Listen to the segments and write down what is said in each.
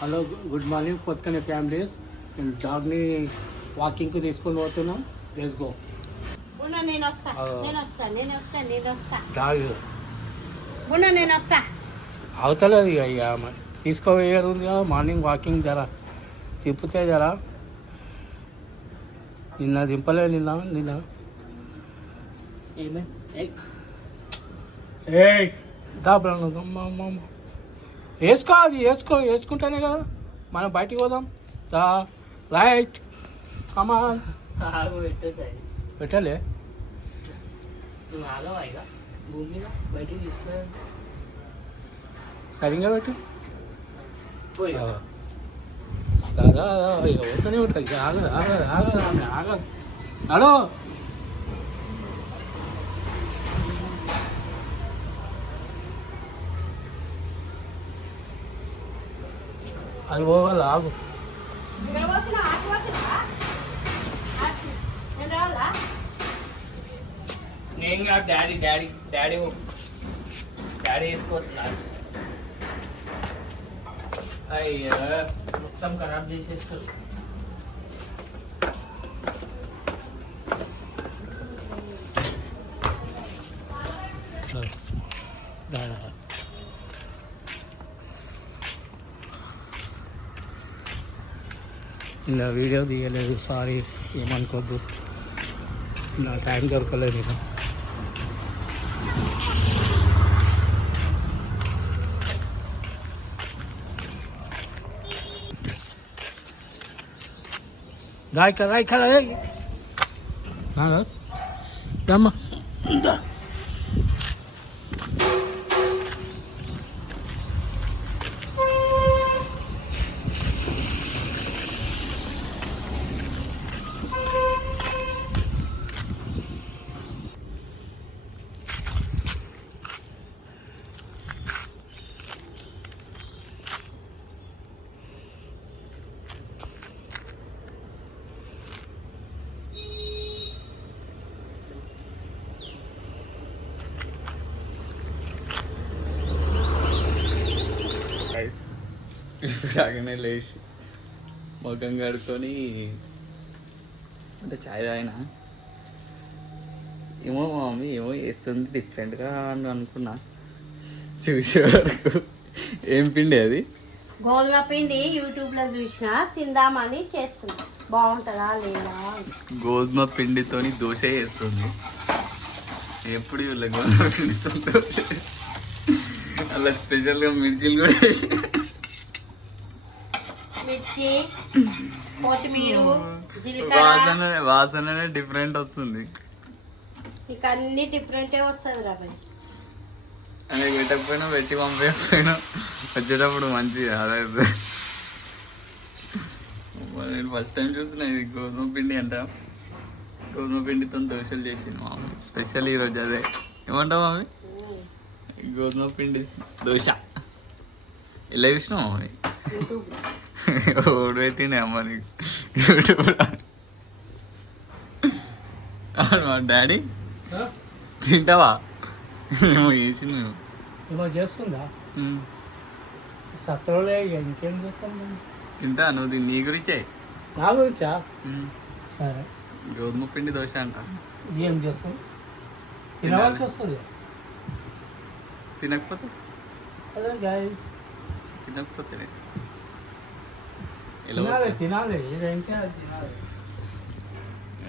Hello good morning పొద్దునే families. నేను డాగ్ని వాకింగ్కి తీసుకొని పోతున్నాం. Let's go. డాగ్ అవతలేదు ఇక తీసుకోవేయడం ఉంది కదా. మార్నింగ్ వాకింగ్ జరా తిప్పుతే జరా. నిన్న దింపలే నిన్న వేసుకో, అది వేసుకుంటానే కదా మనం బయటికి పోదాం. Right come on. పెట్టలే సరిగ్గా పెట్టు. దాదా పోతూనే ఉంటుంది. ఆగదు ఆగదు ఆగదు ఆమె ఆగదు. హలో అది పోవాలి. ఆగు. నేను కాదు, డాడీ డాడీ డాడీ డాడీ వేసుకోవచ్చు. అయ్యో మొత్తం ఖరాబ్ చేసేస్తారు. ఇలా వీడియో తీయలేదు, సారీ, ఏమనుకోద్దు. నా టైం దొరకలేదు. నేను ఇక్కడ అమ్మా రాగానే లేచి మొఖం కడుక్కొని అంటే చాయ్ తాగిన. ఏమో మా మమ్మీ ఏమో వేస్తుంది డిఫరెంట్గా అని అనుకున్నా. చూసే వరకు ఏం పిండి అది? గోధుమ పిండి. యూట్యూబ్లో చూసిన తిందామని చేస్తున్నా. బాగుంటుందా లేదా? గోధుమ పిండితోని దోశ వేస్తుంది. ఎప్పుడు ఇవ్వలే గోధుమ పిండితో దోశ. అలా స్పెషల్గా మిర్చీలు కూడా వేసి, మిర్చి, కొత్తిమీర, జీలకర్ర వాసననే డిఫరెంట్ వస్తుంది. ఇక అన్ని డిఫరెంటే వస్తుంది రా భయ్. అని పెట్టకపోయినా పెట్టి పంపకపోయినా వచ్చేటప్పుడు మంచిగా అదే. నేను ఫస్ట్ టైం చూసిన ఇది గోధుమ పిండి అంట. గోధుమ పిండితో దోశలు చేసింది మామూలు. స్పెషల్ ఈరోజు అదే. ఏమంటావు మామీ? గోధుమ పిండి దోశ ఇలా చూసినావు మామీ? ఓడి పెట్టిండే అమ్మ నీకు యూట్యూబ్లో. మా డాడీ తింటావా? ఏమో చేసింది. ఏమో చేస్తుందా? సత్రంలో ఇంకేం చేస్తాను. తింటా. నువ్వు నీ గురించే. నా గురించా? సరే. గోధుమ పిండి దోశ అంట. ఏం చేస్తాం? తినవలసి వస్తుంది. తినకపోతే అదే గైస్, తినకపోతే తినాలి. ఏదంటే అది తినాలి.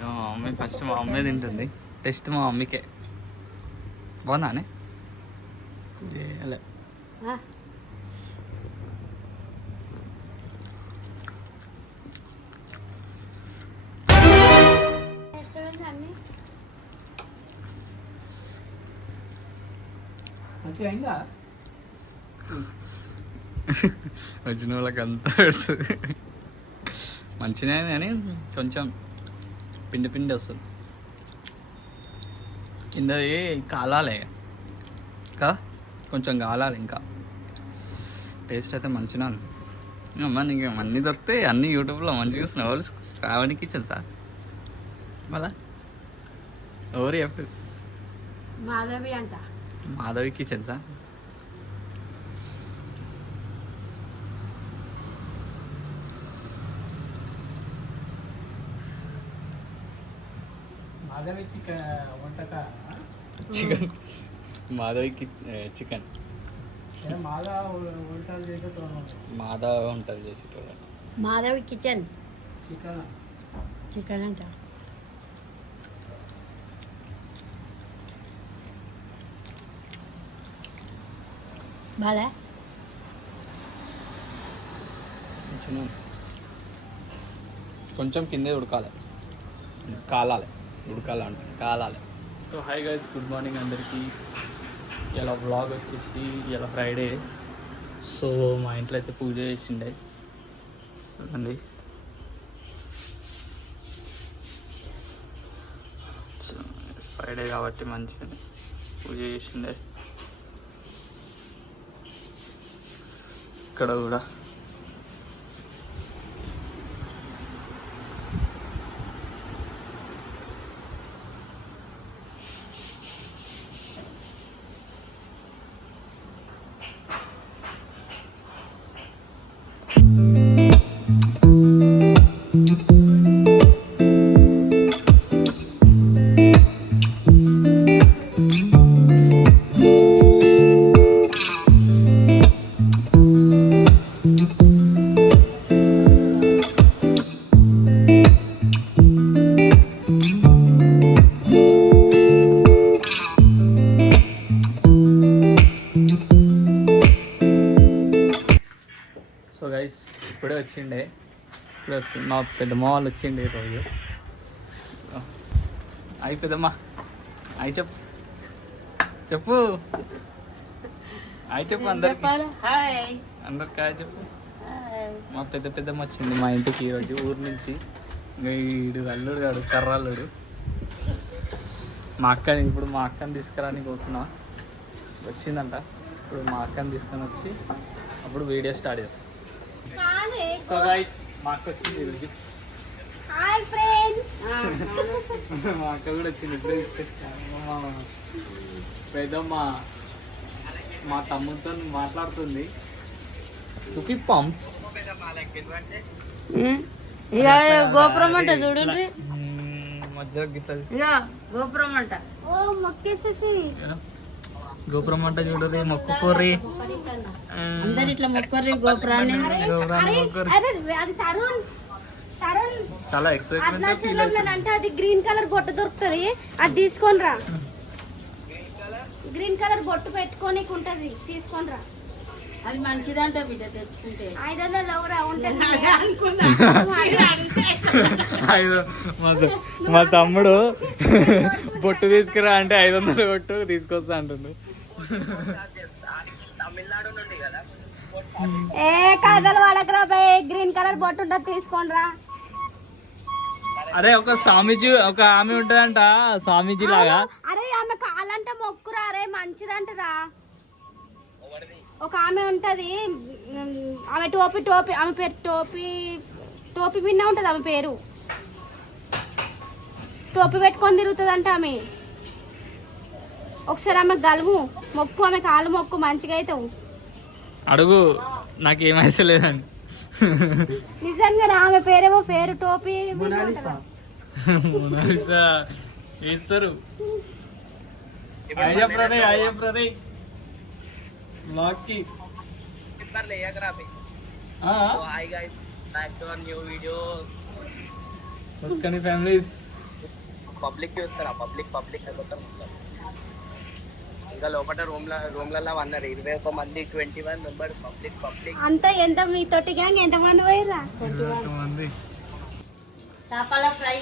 మా మమ్మీ ఫస్ట్ మా మమ్మీ తింటుంది. టెస్ట్ మా మమ్మీకే. బాగుందానే? అలా మంచిగా అయిందా? వచ్చిన వాళ్ళకి అంతా పెడుతుంది. మంచిగా అయింది కానీ కొంచెం పిండి పిండి వస్తుంది. కింద కాలాలి కదా, కొంచెం కాలాలి. ఇంకా టేస్ట్ అయితే మంచిగా ఉంది. అమ్మ నీకు అన్నీ దొరుకుతాయి. అన్నీ యూట్యూబ్లో మంచిగా చూస్తున్నావు. వాళ్ళు శ్రావణి కిచెన్ సార్ మళ్ళా ఎవరు చెప్పు? మాధవి అంట. మాధవి కిచెన్సా? మాధవి చికెన్ వంటక చికెన్ మాధవికి చికెన్ మాధవ వంటలు చేసేటోళ్ళం. మాధవ వంటలు చేసేటోళ్ళు. మాధవి కిచెన్ చికెన్ చికెన్ అంట. బాలే కొంచెం కిందే ఉడకాలి, కాలాలి, కాలాలి. So hi guys, good morning అందరికీ. ఇలా వ్లాగ్ వచ్చేసి ఇలా ఫ్రైడే. సో మా ఇంట్లో అయితే పూజ చేసిండే చూడండి. ఫ్రైడే కాబట్టి మంచిగా పూజ చేసిండే. ఇక్కడ కూడా సో గైస్ ఇప్పుడే వచ్చిండే. ప్లస్ మా పెద్దమ్మ వాళ్ళు వచ్చిండే ఈరోజు. అయి పెద్దమ్మ అయి చెప్పు చెప్పు అయి చెప్పు అందరికి అందరికి హాయ్ చెప్పు. మా పెద్దమ్మ వచ్చింది మా ఇంటికి ఈరోజు ఊరు నుంచి. ఇంకా ఈడు అల్లుడు కాడు కర్రల్లుడు. మా అక్కని తీసుకురానికి పోతున్నా. వచ్చిందంట. ఇప్పుడు మా అక్కని తీసుకొని వచ్చి అప్పుడు వీడియో స్టార్ట్ చేస్తాం. సో గైస్ మా అక్క వచ్చింది ఈరోజు. Hi friends. మా అక్క కూడా వచ్చింది. ఇప్పుడు తీసుకొచ్చాను. పెద్దమ్మ మా తమ్ముడితో మాట్లాడుతుంది. చూపి పంప్స్ ఇక గోపురం అంట చూడండి. మధ్య గిట్లా ఇక గోపురం అంట. ఓ మొక్కేసేసి గోపురం అంట చూడరి. మొక్కుకోర్రి అందరు ఇట్లా మొక్కర్రి గోపురాన్ని. చాలా ఎక్సైట్మెంట్. అంటే అది గ్రీన్ కలర్ బొట్టు దొరుకుతుంది, అది తీసుకోనరా. గ్రీన్ కలర్ బొట్టు పెట్టుకొని ఉంటది, తీసుకోనరా. అది మంచిదంట బిడ్డ, తెచ్చుకుంటే 500 ఉంటుంది. మా తమ్ముడు బొట్టు తీసుకురా అంటే 500 బొట్టు తీసుకొస్తా అంటుండు. ఏ కథలు వాడకరా బై, గ్రీన్ కలర్ బొట్టు ఉంటుంది, తీసుకోనరా. అరే ఒక స్వామీజీ ఒక ఆమె ఉంటదంట, స్వామీజీ లాగా. అరే ఆమె కాలంటే మొక్కురా. అరే మంచిదంటరా. ఒక ఆమె ఉంటది, ఆమె టోపీ ఆమె పేరు టోపీ విన్నా ఉంటది. ఆమె పేరు టోపీ పెట్టుకొని తిరుగుతుందంట ఆమె. ఒకసారి ఆమె గలువు మొక్కు, ఆమె కాలు మొక్కు, మంచిగా అవుతావు. అడుగు, నాకేమైతే లేదండి. నిజంగా ఆమె పేరేమో పేరు టోపీ ఇస్తారు. ఫ్యామిలీస్ పబ్లిక్ చూస్తారా? పబ్లిక్ ఇంకా లోపల రూమ్లలో అన్నారు 21 మంది, 21 మెంబర్స్ పబ్లిక్. అంతా ఎంత మీ తోటి గ్యాంగ్ ఎంత మంది పోయిర్రా? 21 మంది. చేపల ఫ్రై.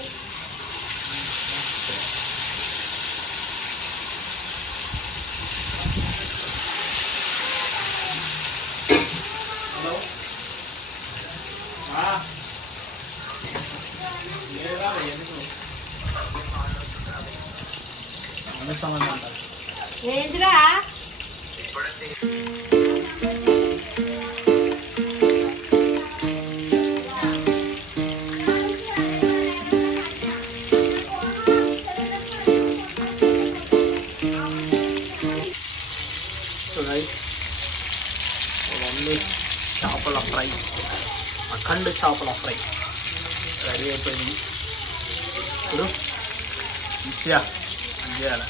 ఏంద్రా సో గైస్ ఇవన్నీ చేపల ఫ్రై, అఖండ చేపల ఫ్రై రెడీ అయిపోయింది. ఇప్పుడు మంచిగా చేయాలి